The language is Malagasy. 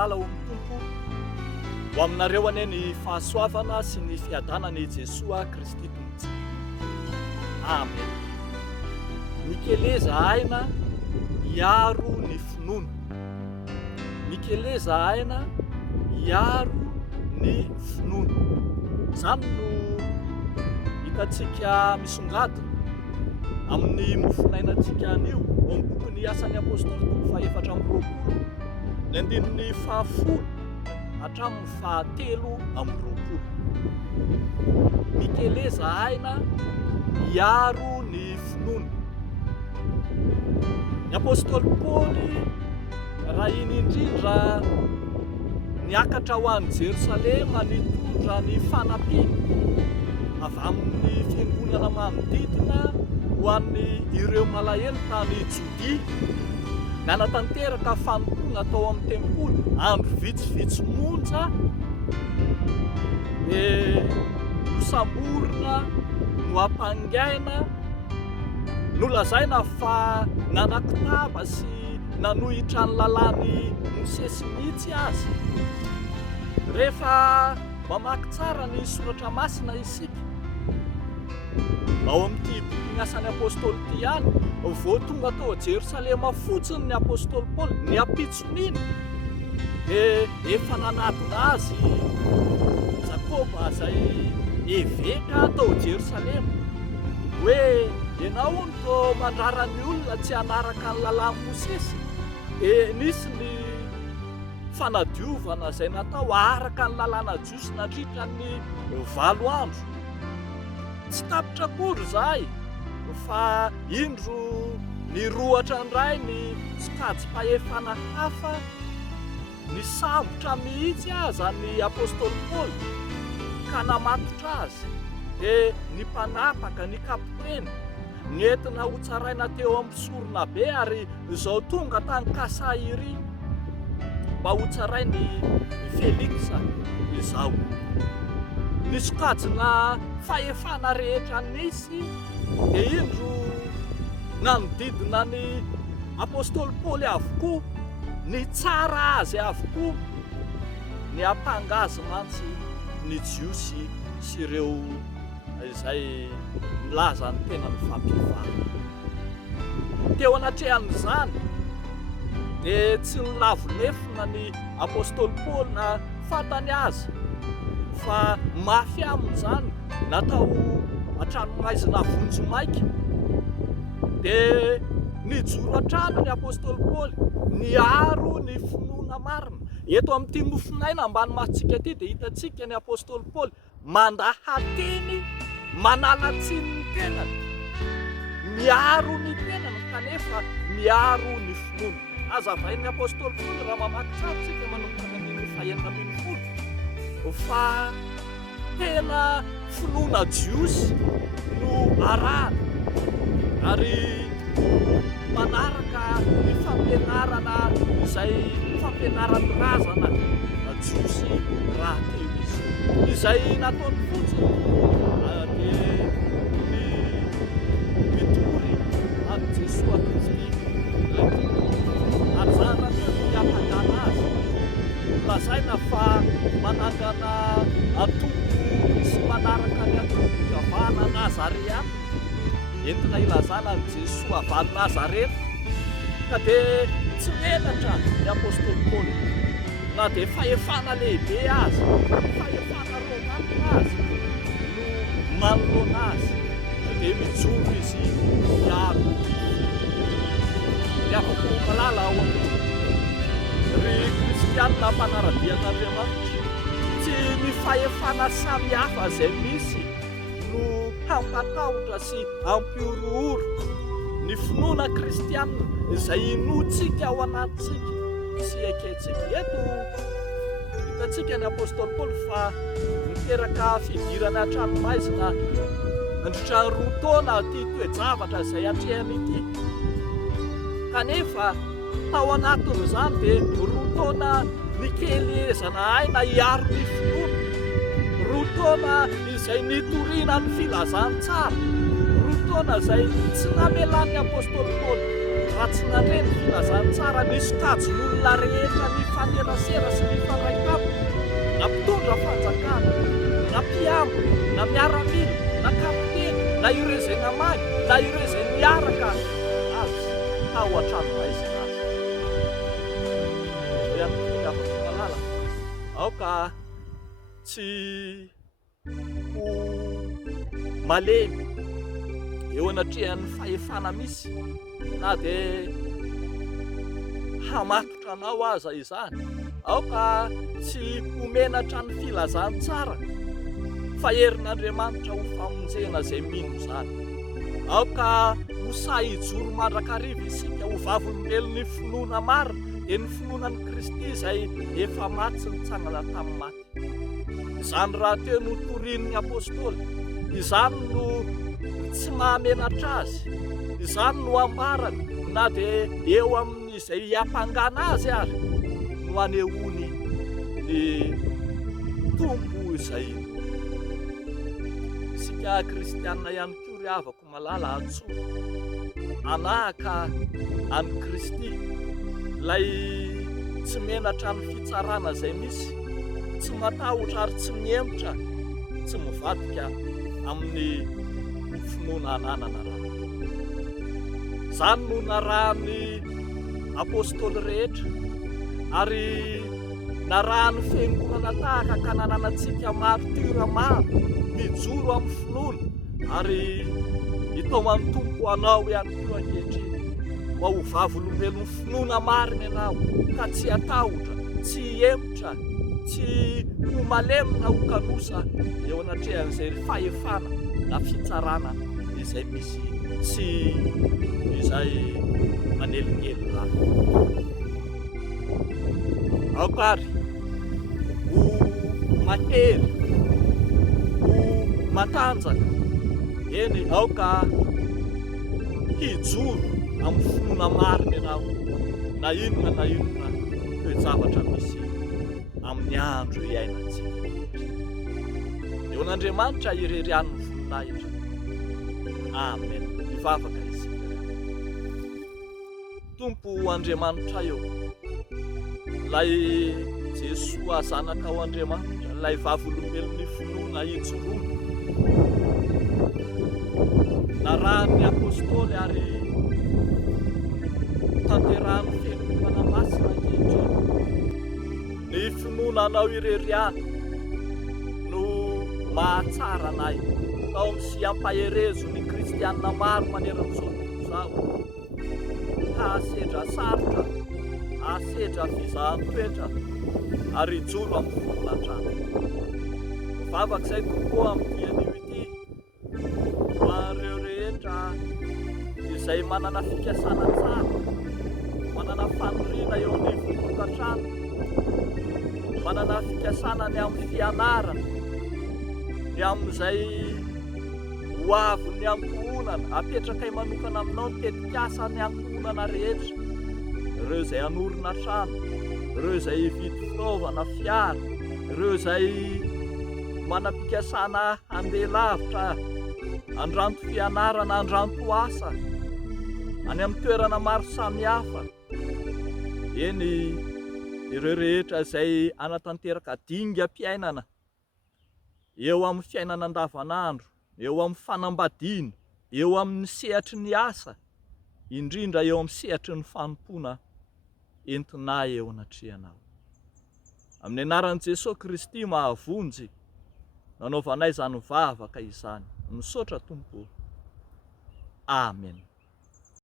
malala ho amin'ny tompo ho aminareo anie ny fahasoavana sy ny fiadanany Jesoa Kristy Tompontsika. Amen. Mikeleza aina hiaro ny finoana. Mikeleza aina hiaro ny finoana. Izany no hitantsika misongadina amin'ny mofinainantsika anio ao amin'ny bokin'ny Asan'ny Apôstôly toko faha-efatra amby roapolo ny andininy fahafolo hatramin'ny fahatelo amby roapolo. Mikeleza aina hiaro ny finoana. Ny Apôstôly Paoly raha iny indrindra niakatra ho an'i Jerosalema nitondra ny fanampiana avy amin'ny fiangonana manodidina ho an'ny ireo malahelo tany Jodia, nanatanteraka fanontona tao amin'ny tempoly andro vitsivitsy monja dia nosamborina no ampangaina, nolazaina fa nanakitaba sy nanohitra ny lalàny Mosesy mihitsy azy. Rehefa mamaky tsara ny soratra masina isika ao amin'ity bokin'ny Asan'ny Apôstôly ity ihany, vao tonga tao Jerosalema fotsiny ny Apôstôly Paoly ny ampitson'iny dia efa nanadina azy Jakoba izay eveka tao Jerosalema hoe ianao no toa mandrara ny olona tsy hanaraka ny lalàny Mosesy. Nisy ny fanadiovana izay natao araka ny lalàna jiosy nandritra ny 7 andro. Tsy tapitra akory izahay fa indro nirohatra indray ny sokajim-pahefana hafa, nisambotra mihitsy aza ny Apôstôly Paoly ka namatotra azy dia ny mpanapaka, ny kapiteny nentina ho tsaraina teo amin'ny sorona be ary izao tonga tany Kasairy mba ho tsarainy Felixa izao. Ny sokajina fahefana rehetra nisy dia indro nanodidina ny Apôstôly Paoly avokoa, ny tsara azy avokoa, ny ampangazy mantsy ny jiosy sy ireo izay milaza ny tena ny fampivahana. Teo anatrehan'izany dia tsy nilavonefina ny Apôstôly Paoly na fantany azy fa mafy amin'izany natao hatranomaizina vonjomaika dia nijoro an-trano ny Apôstôly Paoly niaro ny finoana marina. Eto amin'ity mofinaina ambany masontsika ity dia hitantsika ny Apôstôly Paoly mandahateny manalatsiny ny tenany, miaro ny tenany kanefa miaro ny finoana. Azavain'ny Apôstôly Paoly raha mamaky tsara tsika manomboka ny 9 fa tena finoana jiosy no arahana ary manaraka ny fampianarana izay fampianaran'ny razana jiosy raha teo izy izay nataony fotsiny dia ny mitory amin'ny Jesoa Kristy ary zany teo ny ampagana azy. Lazaina fa manangana atoko sy manaraka ny atoko kavana Nazareata entina ilazana ny Jesoa valo Nazareta ka dia tsy menatra ny Apôstôly Paoly na dia fahefana lehibe azy, fahefana romanina azy no manoloana azy dia mijoro izy miaro. Ny afaka malala ao amin'ny ry kristianina mpanaradian'Andriamanitra tsy ny fahefana samihafa izay misy no hampatahotra sy hampiorohoro ny finoana kristianina izay inotsika ao anatintsika sy ekentsika. Eto hitantsika ny Apôstôly Paoly fa niteraka fidirana an-tranomaizina nandritra 2 taona ity toe-javatra izay hatrehany ity, kanefa tao anatin'izany dia 2 taona nikelezana aina hiaro ny finoana, 2 taona izay nitoriana ny filazantsara, 2 taona izay tsy namelan'ny Apôstôly Paoly raha tsy nandre ny filazantsara nisy tajin'olona rehetra ny fanerasera sy ny faraikabo, na mpitondra fanjakana, na mpiambo, na miaramila, na kapiteny, na ireo izay namagy, na ireo izay miaraka azy tao an-trano maizina azy. Ihany koa afaka malala aoka tsy ho malemy eo anatrehan'ny fahefana misy, na dia hamatotra anao aza izany. Aoka tsy homenatra ny filazantsara fa herin'Andriamanitra ho famonjena izay mino izany. Aoka ho sahijoro mandrakariva isika ho vavolombelon'ny finoana marina dia ny finoanan'i Kristy izay efa maty sy nitsangana tamin'ny maty. Izany raha teo no torian'ny apôstôly, izany no tsy mahamenatra azy, izany no ambarany, na dia eo amin'izay hampangana azy ary no anehoany ny tompo izay. Isika kristianina ihany koa ry havako malala antsoina anahaka an'i Kristy, ilay tsy menatra ny fitsarana izay misy, tsy matahotra ary tsy miemotra, tsy mivadika amin'ny finoana ananana raha. Izany no narahan'ny apôstôly rehetra ary narahan'ny fiangonana tahaka ka nananantsika martyra maro mijoro amin'ny finoana ary itao manotompo anao ihany koa ankehitriny mba ho vavolombelon'ny finoana marina ianao ka tsy hatahotra, tsy emotra, tsy ho malemina ho kanosa eo anatrehan'izay fahefana na fitsarana izay misy sy izay manelinely raha. Aoka ary ho matery, ho matanjaka, eny aoka hijoro amin'ny finoana marina ianao na inona toe-javatra misy amin'ny andro iainantsika. Eo an'Andriamanitra irerian'ny voninahitra. Amen. Mivavaka isika. Tompo Andriamanitra eo, ilay Jesoa zanakao Andriamanitra, ilay vavolombelon'ny finoana hijoroana, narahan'ny apôstôly ary tanterahan'ny fiangonana masina ankehitriny. Ny finoana anao ireriana no mahatsara anay tao sy hampaherezo ny kristianina maro maneran'izao izao, ka asedra sarotra, asedra fizahan-toetra ary hijoro amin'ny finonan-trano. Mivavaka izay tokoa amin'ny dian'io ity ho an'ireo rehetra izay manana fikasana tsara, manana fanoriana eo amin'ny tokantrano, manana fikasana ny amin'ny fianarana, ny amin'izay ho avy ny ankohonana, apetraka manokana aminao ny tetikasa ny ankohonana rehetra, ireo izay hanorina trano, ireo izay hividy fitaovana fiara, ireo izay manam-pikasana handeha lavitra, andranto fianarana, andranto asa, any amin'ny toerana maro samihafa. Eny ireo rehetra izay anatanteraka dingam-piainana eo amin'ny fiainana andavanandro, eo amin'ny fanambadiana, eo amin'ny sehatry ny asa, indrindra eo amin'ny sehatry ny fanompoana entinay eo anatrehanao. Amin'ny anaran'i Jesosy Kristy mahavonjy nanaovanay izany mivavaka izany. Misaotra Tompo. Amen.